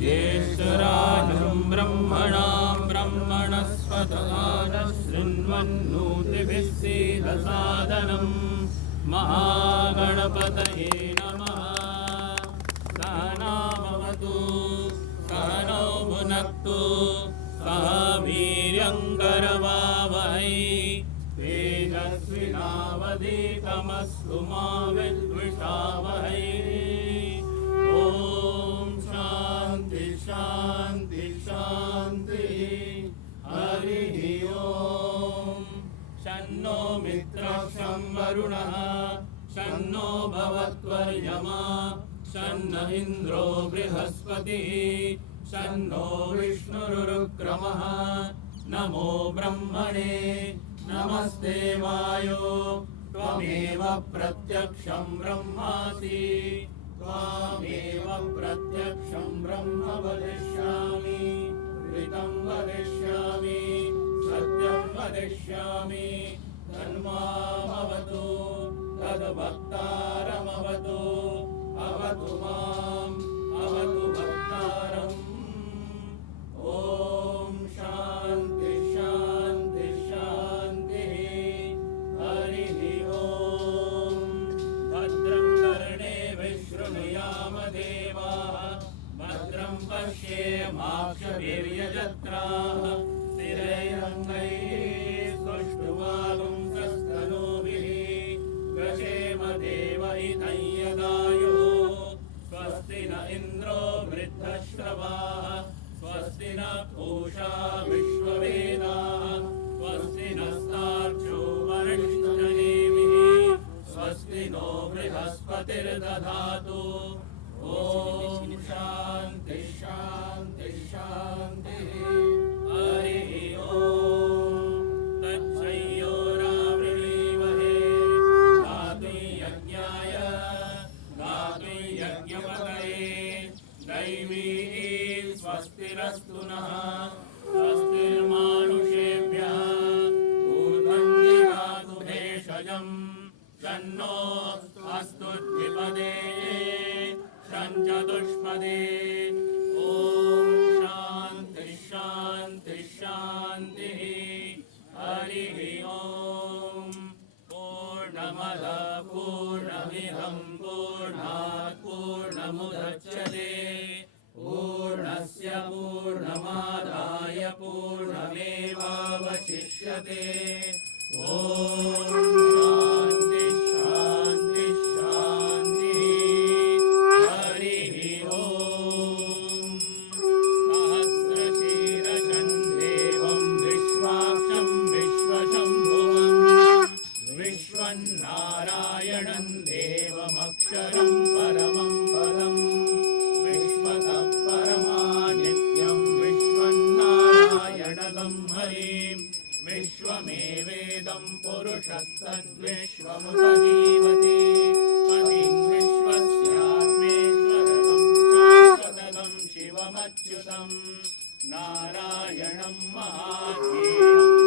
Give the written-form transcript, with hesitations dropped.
ज्येष्ठराजं ब्रह्मणां ब्रह्मणस्पत शृण्वन्नोतिभिः सीदसादनम् महागणपतये नमः। सहनावतु सहनौ भुनक्तु सह वीर्यङ्करवावहै तेजस्विनावधीतमस्तु मा विद्विषावहै। ॐ शान्ति शान्ति शान्ति। हरिः ॐ। शन्नो मित्रः शं वरुणः शन्नो भवत्वर्यमा शन्न इन्द्रो बृहस्पतिः शन्नो विष्णुरुक्रमः। नमो ब्रह्मणे नमस्ते वायो त्वमेव प्रत्यक्षं ब्रह्मासि त्वामेव प्रत्यक्षं ब्रह्म वदिष्यामि ऋतं वदिष्यामि सत्यं वदिष्यामि तन्मामवतु तद्भक्तारमवतु अवतु माम् अवतु भक्तारम्। ॐ शान्ति शान्ति शान्तिः। हरिः ॐ। भद्रं कर्णेभिः शृणुयाम देवाः भद्रं पश्येमाक्षभिर्यजत्राः स्थिरैरङ्गैः सुष्ठुवागुंसस्तनूभिः व्यशेम देवहितं यदायुः। स्वस्ति न इन्द्रो वृद्धश्रवाः स्वस्ति न पूषा विश्ववेदाः स्वस्ति नस्तार्क्ष्यो वरिष्ठनेमिः स्वस्ति नो बृहस्पतिर्दधातु। ॐ शान्ति शान्ति शान्तिः। हरिः ॐ। तच्छयोरावृणीमहे गातुं यज्ञाय गातुं यज्ञपतये दैवी स्वस्तिरस्तु नः स्वस्तिर्मानुषेभ्यः ऊर्ध्वं ददातु भेषजम् शन्नो अस्तु द्विपदे शञ्चतुष्पदे। ॐ शान्ति शान्ति शान्तिः। हरिः ॐ। पूर्णमदः पूर्णमिदं पूर्णात् पूर्णमुदच्यते पूर्णस्य पूर्णमादाय पूर्णमेवावशिष्यते। ॐ शान्ति शान्ति शान्तिः। हरिः ॐ। सहस्रशीर्षं देवं विश्वाक्षं विश्वशम्भुवं विश्वन्नारायणं देवमक्षरं परमं पदम् विश्वतः परमानित्यं विश्वन्नारायणगं हरिं विश्वमेवेदं पुरुषस्तद्विश्वमुपजीवति पतिं विश्वस्यात्मेश्वरं शाश्वतं शिवमच्युतं नारायणं महादेवं